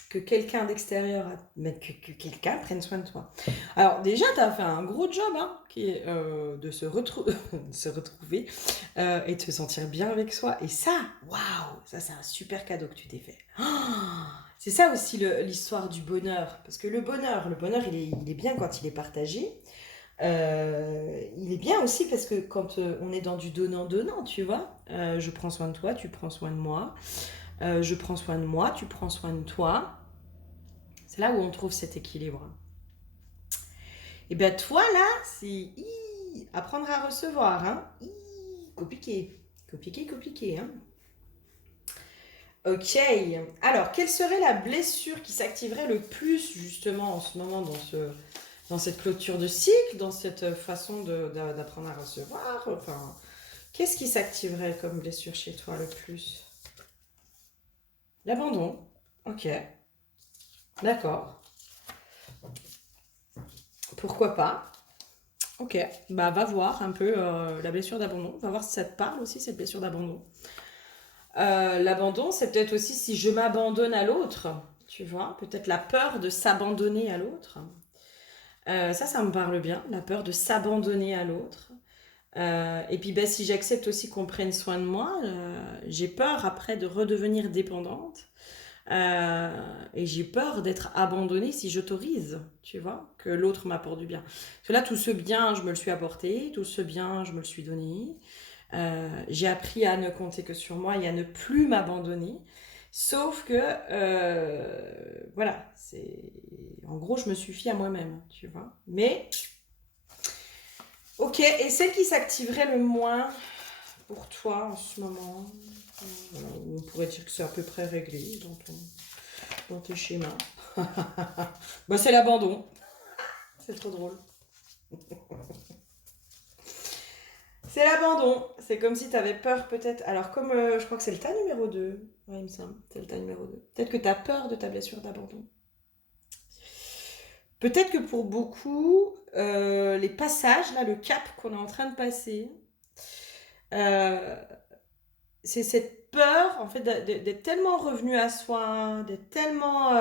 que quelqu'un d'extérieur, mais que quelqu'un prenne soin de toi. Alors déjà, tu as fait un gros job hein, qui est de se retrouver et de se sentir bien avec soi. Et ça, waouh, ça c'est un super cadeau que tu t'es fait. Oh, c'est ça aussi l'histoire du bonheur. Parce que le bonheur il est bien quand il est partagé. Il est bien aussi parce que quand on est dans du donnant-donnant, tu vois, je prends soin de toi, tu prends soin de moi, je prends soin de moi, tu prends soin de toi. C'est là où on trouve cet équilibre. Et bien toi là, c'est apprendre à recevoir. Hein. Compliqué. Compliqué, compliqué. Hein. Ok. Alors, quelle serait la blessure qui s'activerait le plus justement en ce moment dans cette clôture de cycle, dans cette façon d'apprendre à recevoir enfin, qu'est-ce qui s'activerait comme blessure chez toi le plus? L'abandon. Ok. D'accord. Pourquoi pas? Ok, bah va voir un peu la blessure d'abandon, va voir si ça te parle aussi cette blessure d'abandon. L'abandon, c'est peut-être aussi si je m'abandonne à l'autre, tu vois, peut-être la peur de s'abandonner à l'autre. Ça me parle bien, la peur de s'abandonner à l'autre. Et puis bah, si j'accepte aussi qu'on prenne soin de moi, j'ai peur après de redevenir dépendante. Euh, et j'ai peur d'être abandonnée si j'autorise, tu vois, que l'autre m'apporte du bien. Parce que là, tout ce bien, je me le suis apporté, tout ce bien, je me le suis donné. J'ai appris à ne compter que sur moi et à ne plus m'abandonner. Sauf que, voilà, c'est... En gros, je me suffis à moi-même, tu vois. Mais, ok, et celle qui s'activerait le moins pour toi en ce moment, on pourrait dire que c'est à peu près réglé dans tes schémas. Bah, c'est l'abandon. C'est trop drôle. C'est l'abandon. C'est comme si tu avais peur peut-être. Alors comme je crois que c'est le tas numéro 2. Ouais, il me semble. C'est le tas numéro 2. Peut-être que tu as peur de ta blessure d'abandon. Peut-être que pour beaucoup, les passages, là, le cap qu'on est en train de passer, euh, c'est cette peur, en fait, d'être tellement revenu à soi, d'être tellement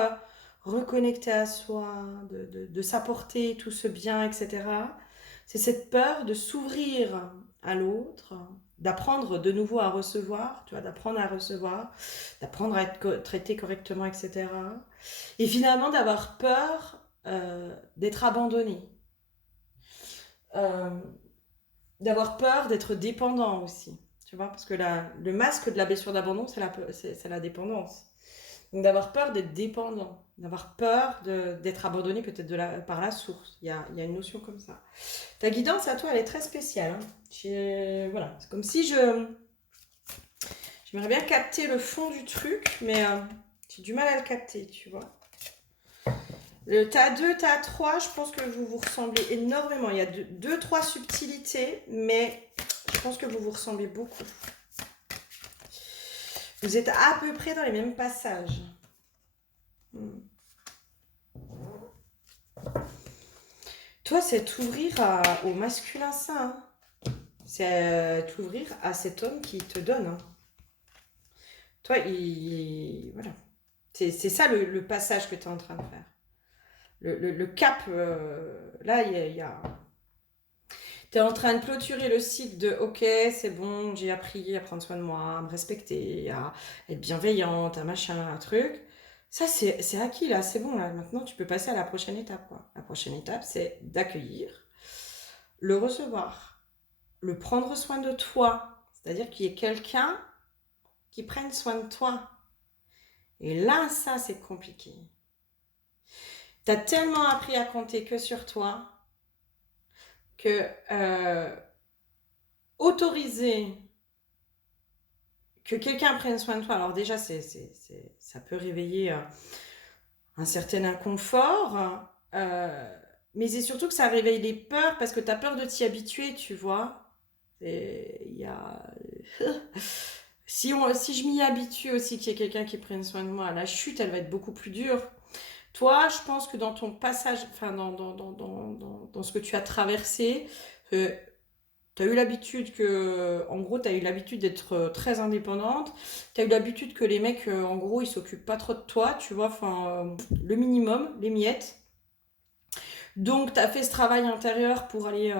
reconnecté à soi, de s'apporter tout ce bien, etc. C'est cette peur de s'ouvrir à l'autre, d'apprendre de nouveau à recevoir, tu vois, d'apprendre à recevoir, d'apprendre à être traité correctement, etc. Et finalement d'avoir peur d'être abandonné. euh, d'avoir peur d'être dépendant aussi. Tu vois, parce que le masque de la blessure d'abandon, c'est la dépendance. Donc d'avoir peur d'être dépendant, d'avoir peur d'être abandonné peut-être par la source. Il y a une notion comme ça. Ta guidance à toi, elle est très spéciale. Hein. Voilà, c'est comme si j'aimerais bien capter le fond du truc, mais j'ai du mal à le capter, tu vois. Le tas 2, tas 3, je pense que vous vous ressemblez énormément. Il y a deux, trois subtilités, mais je pense que vous vous ressemblez beaucoup. Vous êtes à peu près dans les mêmes passages. Toi, c'est t'ouvrir au masculin sain. Hein. C'est t'ouvrir à cet homme qui te donne. Hein. Toi, voilà. C'est ça le passage que tu es en train de faire. Le cap, là, il y a... Tu es en train de clôturer le cycle de OK, c'est bon, j'ai appris à prendre soin de moi, à me respecter, à être bienveillante, à machin, un truc. Ça, c'est acquis là, c'est bon là. Maintenant, tu peux passer à la prochaine étape. Quoi. La prochaine étape, c'est d'accueillir, le recevoir, le prendre soin de toi. C'est-à-dire qu'il y ait quelqu'un qui prenne soin de toi. Et là, ça, c'est compliqué. Tu as tellement appris à compter que sur toi que autoriser que quelqu'un prenne soin de toi, alors déjà, ça peut réveiller un certain inconfort, mais c'est surtout que ça réveille des peurs parce que tu as peur de t'y habituer, tu vois. Il y a... si je m'y habitue aussi qu'il y ait quelqu'un qui prenne soin de moi, la chute, elle va être beaucoup plus dure. Toi, je pense que dans ton passage, enfin dans ce que tu as traversé, tu as eu l'habitude que, en gros, tu as eu l'habitude d'être très indépendante. Tu as eu l'habitude que les mecs, en gros, ils s'occupent pas trop de toi, tu vois, enfin, le minimum, les miettes. Donc, tu as fait ce travail intérieur pour aller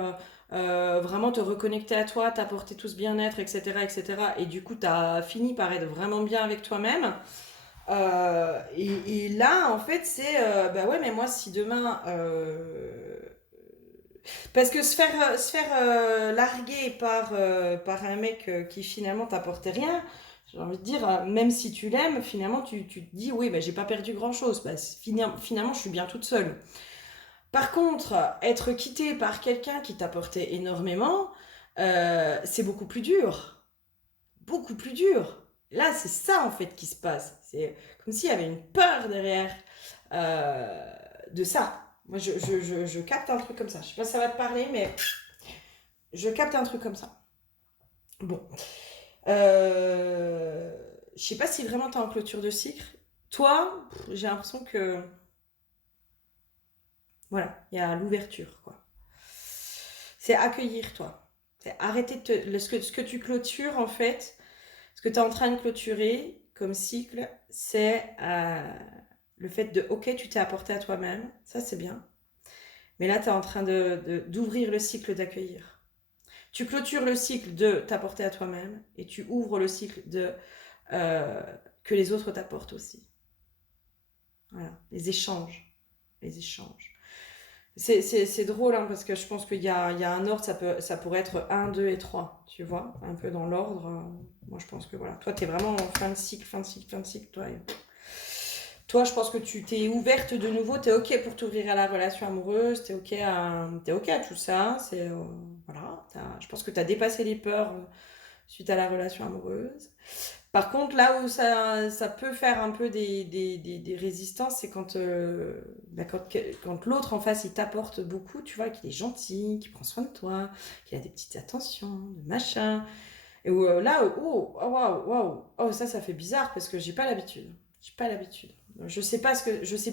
vraiment te reconnecter à toi, t'apporter tout ce bien-être, etc., etc. Et du coup, tu as fini par être vraiment bien avec toi-même. Et là, en fait, c'est, bah ouais, mais moi, si demain, parce que se faire larguer par un mec qui finalement t'apportait rien, j'ai envie de dire, même si tu l'aimes, finalement, tu te dis, oui, bah, j'ai pas perdu grand-chose. Bah, finalement, je suis bien toute seule. Par contre, être quitté par quelqu'un qui t'apportait énormément, c'est beaucoup plus dur. Beaucoup plus dur. Là, c'est ça, en fait, qui se passe. C'est comme s'il y avait une peur derrière de ça. Moi, je capte un truc comme ça. Je sais pas si ça va te parler, mais je capte un truc comme ça. Bon. Je sais pas si vraiment tu es en clôture de cycle. Toi, j'ai l'impression que voilà, il y a l'ouverture, quoi. C'est accueillir, toi. C'est arrêter ce que tu clôtures, en fait, ce que tu es en train de clôturer comme cycle, c'est le fait de, ok, tu t'es apporté à toi-même, ça c'est bien. Mais là, tu es en train d'ouvrir le cycle d'accueillir. Tu clôtures le cycle de t'apporter à toi-même et tu ouvres le cycle de euh, que les autres t'apportent aussi. Voilà, les échanges. Les échanges. C'est drôle hein, parce que je pense qu'il y a un ordre, ça pourrait être un 2 et 3 tu vois, un peu dans l'ordre. Moi je pense que voilà, toi t'es vraiment en fin de cycle, fin de cycle, fin de cycle, toi. Toi, je pense que tu t'es ouverte de nouveau, t'es ok pour t'ouvrir à la relation amoureuse, t'es ok à tout ça. Voilà, je pense que t'as dépassé les peurs suite à la relation amoureuse. Par contre, là où ça peut faire un peu des résistances, c'est quand l'autre en face, il t'apporte beaucoup, tu vois, qu'il est gentil, qu'il prend soin de toi, qu'il a des petites attentions, de machin. Et où là, waouh, waouh, oh, ça fait bizarre parce que j'ai pas l'habitude. J'ai pas l'habitude. Je sais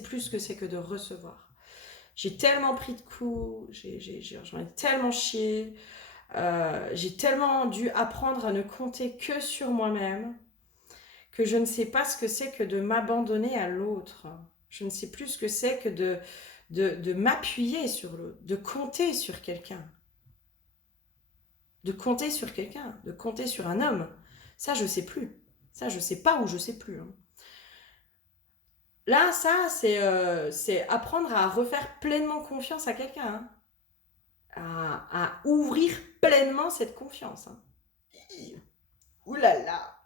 plus ce que c'est que de recevoir. J'ai tellement pris de coups, j'en ai tellement chié, j'ai tellement dû apprendre à ne compter que sur moi-même que je ne sais pas ce que c'est que de m'abandonner à l'autre. Je ne sais plus ce que c'est que de m'appuyer sur l'autre, de compter sur quelqu'un. De compter sur quelqu'un, de compter sur un homme. Ça, je sais plus. Ça, je sais pas ou je sais plus. Hein. Là, ça, c'est apprendre à refaire pleinement confiance à quelqu'un. Hein. ouvrir pleinement cette confiance. Hein. Ouh là là.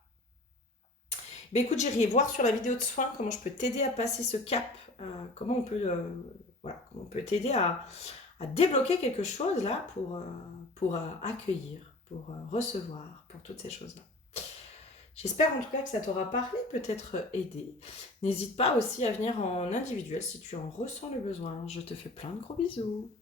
Ben écoute, j'irai voir sur la vidéo de soins comment je peux t'aider à passer ce cap, comment on peut, voilà, comment on peut t'aider à débloquer quelque chose là pour accueillir, pour recevoir, pour toutes ces choses-là. J'espère en tout cas que ça t'aura parlé, peut-être aidé. N'hésite pas aussi à venir en individuel si tu en ressens le besoin. Je te fais plein de gros bisous.